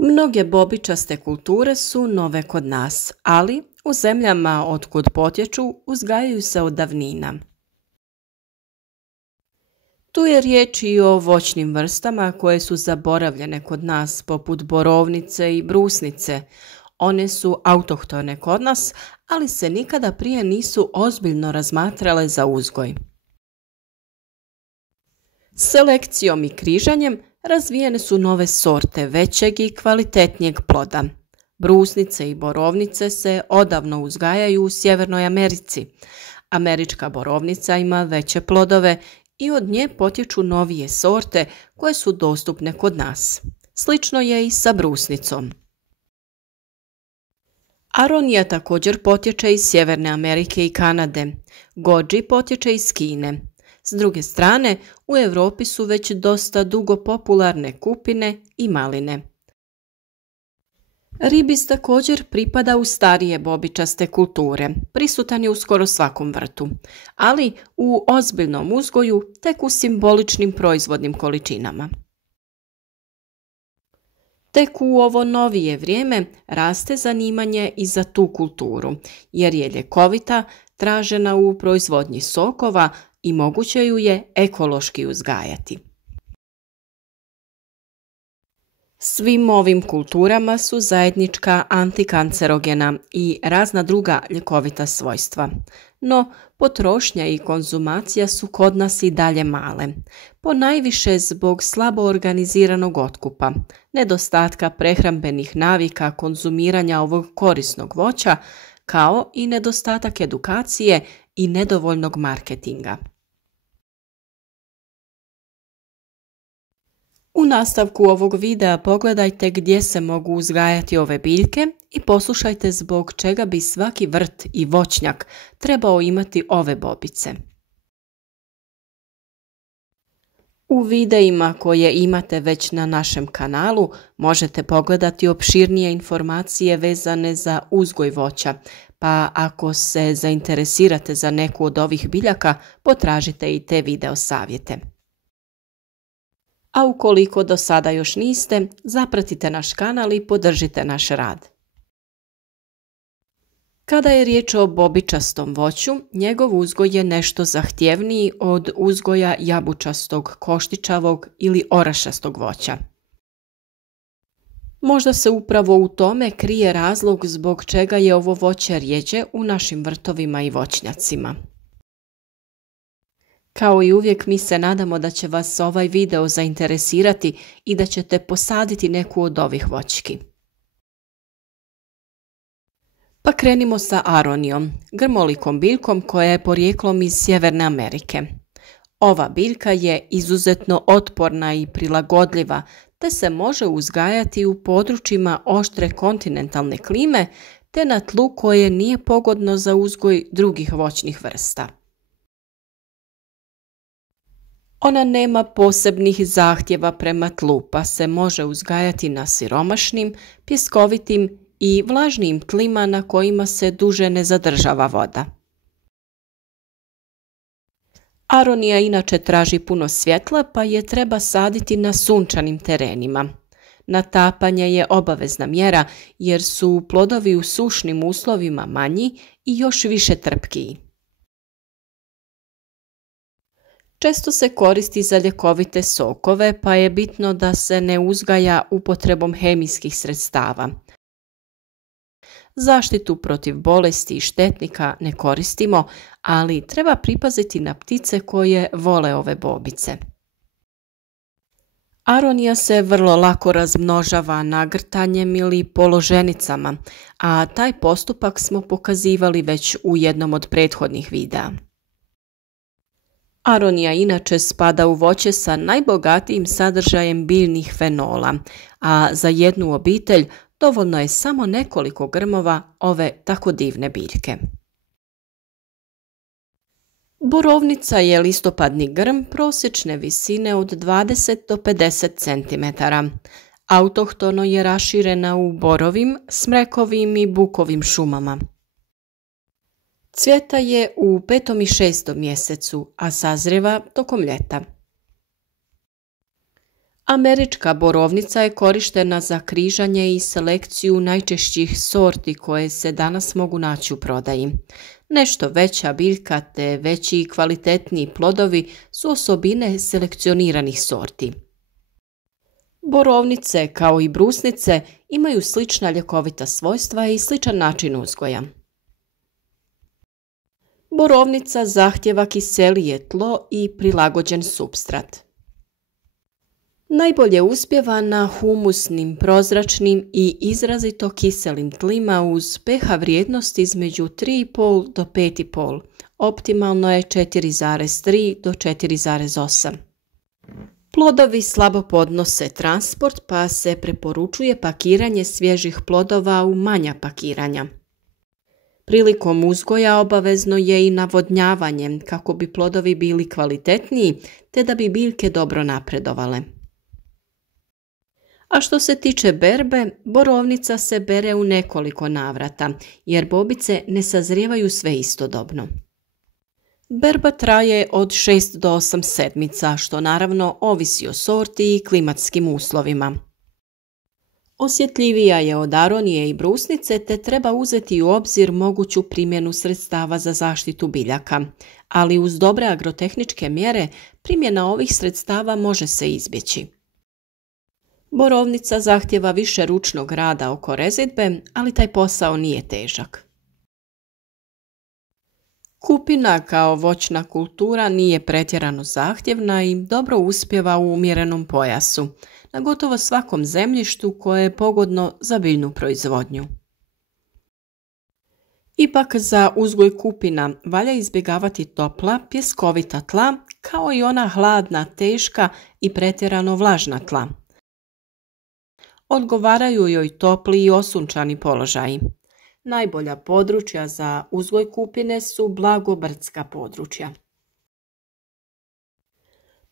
Mnoge bobičaste kulture su nove kod nas, ali u zemljama otkud potječu uzgajaju se od davnina. Tu je riječ i o voćnim vrstama koje su zaboravljene kod nas, poput borovnice i brusnice. One su autohtone kod nas, ali se nikada prije nisu ozbiljno razmatrale za uzgoj. Selekcijom i križanjem razvijene su nove sorte većeg i kvalitetnijeg ploda. Brusnice i borovnice se odavno uzgajaju u Sjevernoj Americi. Američka borovnica ima veće plodove i od nje potječu novije sorte koje su dostupne kod nas. Slično je i sa brusnicom. Aronija također potječe iz Sjeverne Amerike i Kanade. Goji potječe iz Kine. S druge strane, u Europi su već dosta dugo popularne kupine i maline. Ribis također pripada u starije bobičaste kulture, prisutan je u skoro svakom vrtu, ali u ozbiljnom uzgoju tek u simboličnim proizvodnim količinama. Tek u ovo novije vrijeme raste zanimanje i za tu kulturu, jer je ljekovita, tražena u proizvodnji sokova i moguće ju je ekološki uzgajati. Svim ovim kulturama su zajednička antikancerogena i razna druga ljekovita svojstva. No, potrošnja i konzumacija su kod nas i dalje male, ponajviše zbog slabo organiziranog otkupa, nedostatka prehrambenih navika konzumiranja ovog korisnog voća, kao i nedostatak edukacije i nedovoljnog marketinga. U nastavku ovog videa pogledajte gdje se mogu uzgajati ove biljke i poslušajte zbog čega bi svaki vrt i voćnjak trebao imati ove bobice. U videima koje imate već na našem kanalu možete pogledati opširnije informacije vezane za uzgoj voća, pa ako se zainteresirate za neku od ovih biljaka, potražite i te video savjete. A ukoliko do sada još niste, zapratite naš kanal i podržite naš rad. Kada je riječ o bobičastom voću, njegov uzgoj je nešto zahtjevniji od uzgoja jabučastog, koštičavog ili orašastog voća. Možda se upravo u tome krije razlog zbog čega je ovo voće rjeđe u našim vrtovima i voćnjacima. Kao i uvijek, mi se nadamo da će vas ovaj video zainteresirati i da ćete posaditi neku od ovih voćki. Pa krenimo sa aronijom, grmolikom biljkom koja je porijeklom iz Sjeverne Amerike. Ova biljka je izuzetno otporna i prilagodljiva, te se može uzgajati u područjima oštre kontinentalne klime, te na tlu koje nije pogodno za uzgoj drugih voćnih vrsta. Ona nema posebnih zahtjeva prema tlu, pa se može uzgajati na siromašnim, pjeskovitim i vlažnijim tlima na kojima se duže ne zadržava voda. Aronija inače traži puno svjetla, pa je treba saditi na sunčanim terenima. Natapanje je obavezna mjera jer su plodovi u sušnim uslovima manji i još više trpkiji. Često se koristi za ljekovite sokove, pa je bitno da se ne uzgaja upotrebom hemijskih sredstava. Zaštitu protiv bolesti i štetnika ne koristimo, ali treba pripaziti na ptice koje vole ove bobice. Aronija se vrlo lako razmnožava nagrtanjem ili položenicama, a taj postupak smo pokazivali već u jednom od prethodnih videa. Aronija inače spada u voće sa najbogatijim sadržajem biljnih fenola, a za jednu obitelj dovoljno je samo nekoliko grmova ove tako divne biljke. Borovnica je listopadni grm prosječne visine od 20 do 50 cm. Autohtono je raširena u borovim, smrekovim i bukovim šumama. Cvjeta je u 5. i 6. mjesecu, a sazrijeva tokom ljeta. Američka borovnica je korištena za križanje i selekciju najčešćih sorti koje se danas mogu naći u prodaji. Nešto veća biljka te veći i kvalitetniji plodovi su osobine selekcioniranih sorti. Borovnice, kao i brusnice, imaju slična ljekovita svojstva i sličan način uzgoja. Borovnica zahtijeva kiselije tlo i prilagođen supstrat. Najbolje uspijeva na humusnim, prozračnim i izrazito kiselim tlima uz pH vrijednost između 3,5 do 5,5. Optimalno je 4,3 do 4,8. Plodovi slabo podnose transport, pa se preporučuje pakiranje svježih plodova u manja pakiranja. Prilikom uzgoja obavezno je i navodnjavanje kako bi plodovi bili kvalitetniji te da bi biljke dobro napredovale. A što se tiče berbe, borovnica se bere u nekoliko navrata, jer bobice ne sazrijevaju sve istodobno. Berba traje od 6 do 8 sedmica, što naravno ovisi o sorti i klimatskim uslovima. Osjetljivija je od aronije i brusnice, te treba uzeti u obzir moguću primjenu sredstava za zaštitu biljaka, ali uz dobre agrotehničke mjere primjena ovih sredstava može se izbjeći. Borovnica zahtijeva više ručnog rada oko rezidbe, ali taj posao nije težak. Kupina kao voćna kultura nije pretjerano zahtjevna i dobro uspijeva u umjerenom pojasu, na gotovo svakom zemljištu koje je pogodno za biljnu proizvodnju. Ipak za uzgoj kupina valja izbjegavati topla, pjeskovita tla, kao i ona hladna, teška i pretjerano vlažna tla. Odgovaraju joj topli i osunčani položaji. Najbolja područja za uzgoj kupine su blagobrdska područja.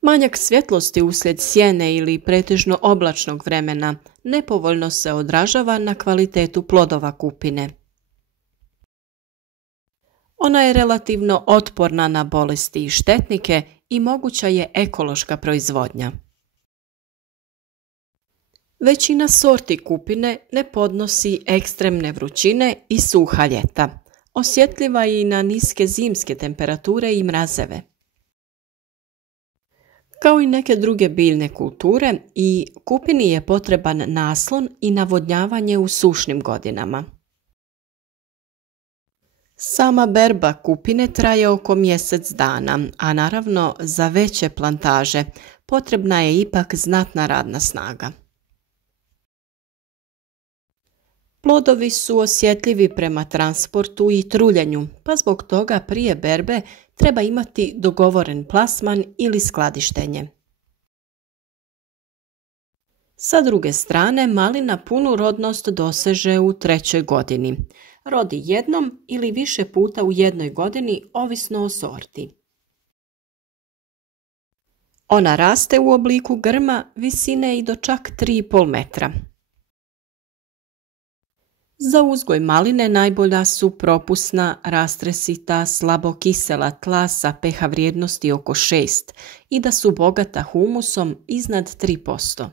Manjak svjetlosti uslijed sjene ili pretežno oblačnog vremena nepovoljno se odražava na kvalitetu plodova kupine. Ona je relativno otporna na bolesti i štetnike i moguća je ekološka proizvodnja. Većina sorti kupine ne podnosi ekstremne vrućine i suha ljeta. Osjetljiva je i na niske zimske temperature i mrazeve. Kao i neke druge biljne kulture, i kupini je potreban naslon i navodnjavanje u sušnim godinama. Sama berba kupine traje oko mjesec dana, a naravno za veće plantaže potrebna je ipak znatna radna snaga. Plodovi su osjetljivi prema transportu i truljenju, pa zbog toga prije berbe treba imati dogovoren plasman ili skladištenje. Sa druge strane, malina punu rodnost doseže u 3. godini. Rodi jednom ili više puta u 1 godini, ovisno o sorti. Ona raste u obliku grma visine i do čak 3,5 metra. Za uzgoj maline najbolja su propusna, rastresita, slabo kisela tla sa pH vrijednosti oko 6 i da su bogata humusom iznad 3%.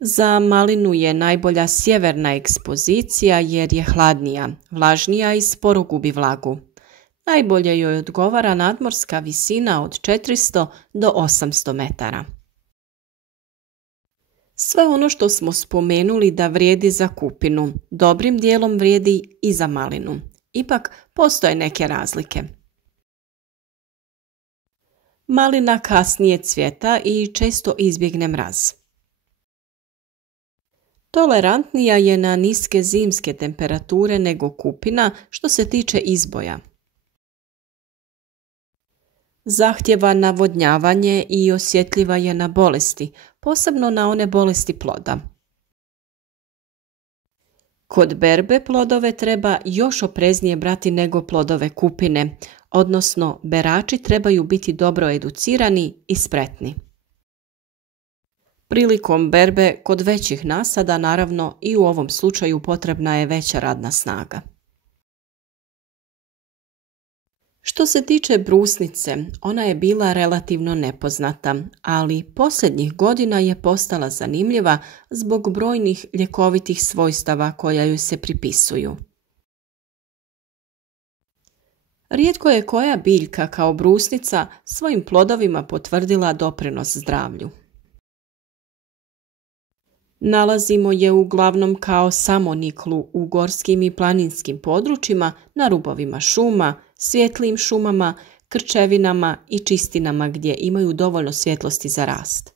Za malinu je najbolja sjeverna ekspozicija jer je hladnija, vlažnija i sporo gubi vlagu. Najbolje joj odgovara nadmorska visina od 400 do 800 metara. Sve ono što smo spomenuli da vrijedi za kupinu, dobrim dijelom vrijedi i za malinu. Ipak postoje neke razlike. Malina kasnije cvjeta i često izbjegne mraz. Tolerantnija je na niske zimske temperature nego kupina što se tiče izboja. Zahtjeva navodnjavanje i osjetljiva je na bolesti, posebno na one bolesti ploda. Kod berbe plodove treba još opreznije brati nego plodove kupine, odnosno berači trebaju biti dobro educirani i spretni. Prilikom berbe kod većih nasada, naravno i u ovom slučaju potrebna je veća radna snaga. Što se tiče brusnice, ona je bila relativno nepoznata, ali posljednjih godina je postala zanimljiva zbog brojnih ljekovitih svojstava koja joj se pripisuju. Rijetko je koja biljka kao brusnica svojim plodovima potvrdila doprinos zdravlju. Nalazimo je uglavnom kao samoniklu u gorskim i planinskim područjima, na rubovima šuma, svjetlijim šumama, krčevinama i čistinama gdje imaju dovoljno svjetlosti za rast.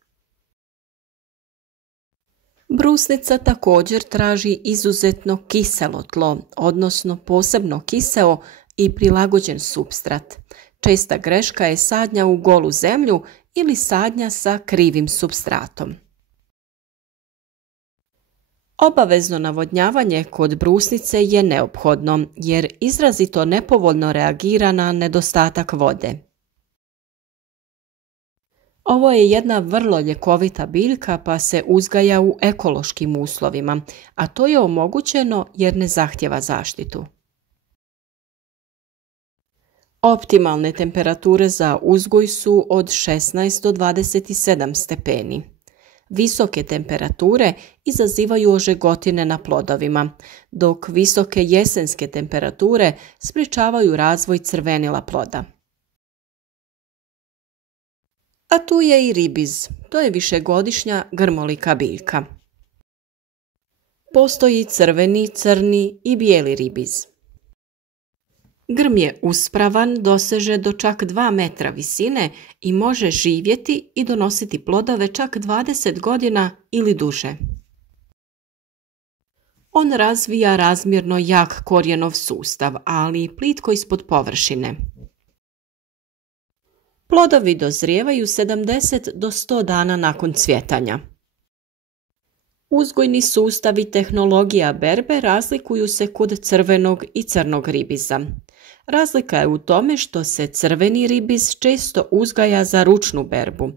Brusnica također traži izuzetno kiselo tlo, odnosno posebno kiseo i prilagođen supstrat. Česta greška je sadnja u golu zemlju ili sadnja sa krivim supstratom. Obavezno navodnjavanje kod brusnice je neophodno jer izrazito nepovoljno reagira na nedostatak vode. Ovo je jedna vrlo ljekovita biljka pa se uzgaja u ekološkim uslovima, a to je omogućeno jer ne zahtijeva zaštitu. Optimalne temperature za uzgoj su od 16 do 27 stepeni. Visoke temperature izazivaju ožegotine na plodovima, dok visoke jesenske temperature sprječavaju razvoj crvenila ploda. A tu je i ribiz, to je višegodišnja grmolika biljka. Postoji crveni, crni i bijeli ribiz. Grm je uspravan, doseže do čak 2 metra visine i može živjeti i donositi plodove čak 20 godina ili duže. On razvija razmjerno jak korijenov sustav, ali plitko ispod površine. Plodovi dozrijevaju 70 do 100 dana nakon cvjetanja. Uzgojni sustav i tehnologija berbe razlikuju se kod crvenog i crnog ribiza. Razlika je u tome što se crveni ribiz često uzgaja za ručnu berbu,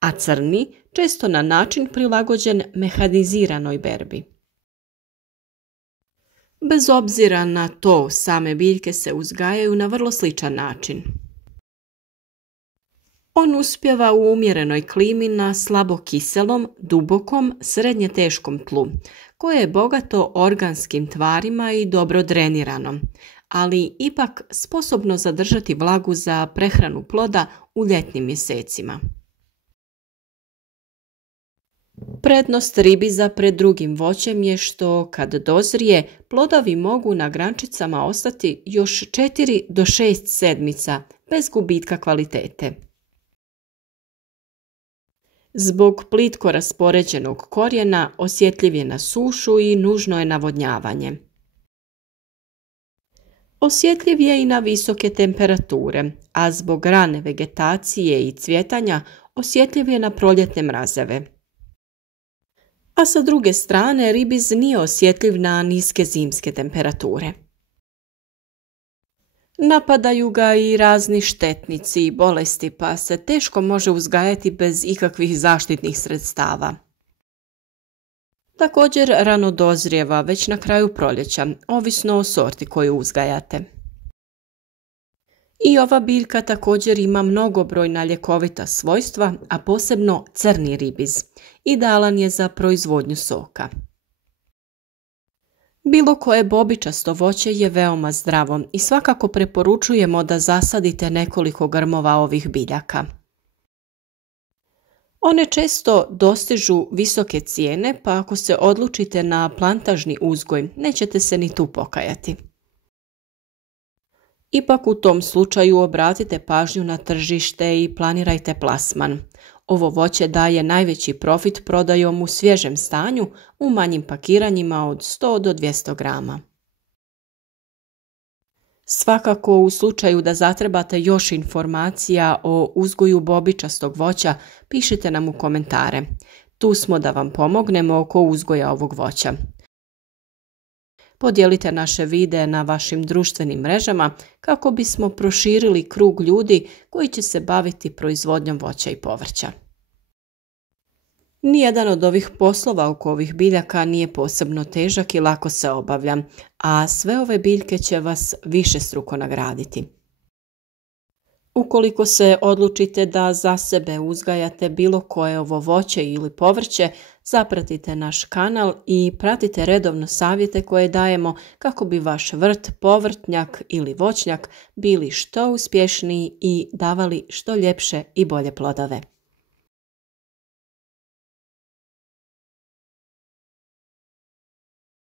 a crni često na način prilagođen mehaniziranoj berbi. Bez obzira na to, same biljke se uzgajaju na vrlo sličan način. On uspijeva u umjerenoj klimi na slabo kiselom, dubokom, srednje teškom tlu, koje je bogato organskim tvarima i dobro drenirano, ali ipak sposobno zadržati vlagu za prehranu ploda u ljetnim mjesecima. Prednost ribiza pred drugim voćem je što, kad dozrije, plodovi mogu na grančicama ostati još 4 do 6 sedmica bez gubitka kvalitete. Zbog plitko raspoređenog korijena osjetljiv je na sušu i nužno je navodnjavanje. Osjetljiv je i na visoke temperature, a zbog rane vegetacije i cvjetanja osjetljiv je na proljetne mrazeve. A sa druge strane ribiz nije osjetljiv na niske zimske temperature. Napadaju ga i razni štetnici i bolesti, pa se teško može uzgajati bez ikakvih zaštitnih sredstava. Također rano dozrijeva već na kraju proljeća, ovisno o sorti koju uzgajate. I ova biljka također ima mnogobrojna ljekovita svojstva, a posebno crni ribiz. Idealan je za proizvodnju soka. Bilo koje bobičasto voće je veoma zdravo i svakako preporučujemo da zasadite nekoliko grmova ovih biljaka. One često dostižu visoke cijene, pa ako se odlučite na plantažni uzgoj, nećete se ni tu pokajati. Ipak u tom slučaju obratite pažnju na tržište i planirajte plasman. Ovo voće daje najveći profit prodajom u svježem stanju u manjim pakiranjima od 100 do 200 grama. Svakako u slučaju da zatrebate još informacija o uzgoju bobičastog voća, pišite nam u komentare. Tu smo da vam pomognemo oko uzgoja ovog voća. Podijelite naše videe na vašim društvenim mrežama kako bismo proširili krug ljudi koji će se baviti proizvodnjom voća i povrća. Nijedan od ovih poslova oko ovih biljaka nije posebno težak i lako se obavlja, a sve ove biljke će vas višestruko nagraditi. Ukoliko se odlučite da za sebe uzgajate bilo koje ovo voće ili povrće, zapratite naš kanal i pratite redovno savjete koje dajemo kako bi vaš vrt, povrtnjak ili voćnjak bili što uspješniji i davali što ljepše i bolje plodove.